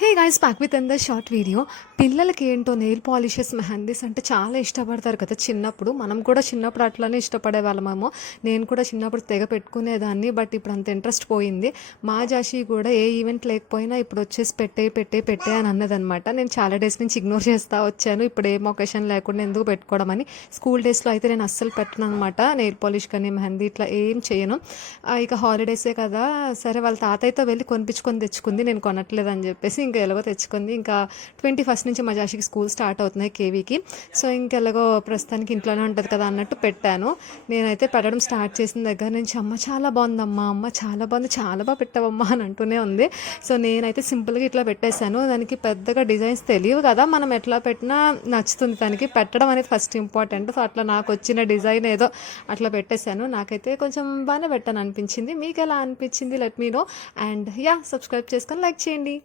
Hey guys, back with the short video. పిల్లలకి ఏంటో nail polishes, mehndis అంటే చాలా ఇష్టపడతారు కదా. చిన్నప్పుడు మనం కూడా చిన్నప్పుడు అట్లానే ఇష్టపడే వాళ్ళమేమో. నేను కూడా చిన్నప్పుడు తెగ పెట్టుకునేదాన్ని, బట్ ఇప్పుడు అంత ఇంట్రెస్ట్ పోయింది. మా జాషి కూడా ఏ ఈవెంట్ లేకపోయినా ఇప్పుడు వచ్చేసి పెట్టే అని అన్నదనమాట. నేను చాలా డేస్ నుంచి ఇగ్నోర్ చేస్తూ వచ్చాను. ఇప్పుడు ఏం ఒకేషన్ లేకుండా ఎందుకు పెట్టుకోవడం అని. స్కూల్ డేస్లో అయితే నేను అస్సలు పెట్టను అనమాట. నెయిల్ పాలిష్ కానీ మెహందీ ఇట్లా ఏం చేయను. ఇక హాలిడేసే కదా, సరే వాళ్ళ తాతయ్యతో వెళ్ళి కొనిపించుకొని తెచ్చుకుంది. నేను కొనట్లేదు అని చెప్పేసి ఇంకా ఎలాగో తెచ్చుకుంది. ఇంకా 21st నుంచి మా జాషికి స్కూల్ స్టార్ట్ అవుతున్నాయి కేవీకి. సో ఇంకెలాగో ప్రస్తుతానికి ఇంట్లోనే ఉంటుంది కదా అన్నట్టు పెట్టాను. నేనైతే పెట్టడం స్టార్ట్ చేసిన దగ్గర నుంచి అమ్మ చాలా బాగుందమ్మా, అమ్మ చాలా బాగుంది, చాలా బాగా పెట్టావమ్మా అని అంటూనే ఉంది. సో నేనైతే సింపుల్గా ఇట్లా పెట్టేశాను. దానికి పెద్దగా డిజైన్స్ తెలియవు కదా, మనం ఎట్లా పెట్టినా నచ్చుతుంది. దానికి పెట్టడం అనేది ఫస్ట్ ఇంపార్టెంట్. సో అట్లా నాకు వచ్చిన డిజైన్ ఏదో అట్లా పెట్టేశాను. నాకైతే కొంచెం బాగానే పెట్టాను అనిపించింది. మీకు ఎలా అనిపించింది let me know. And yeah, subscribe చేసుకొని లైక్ చేయండి.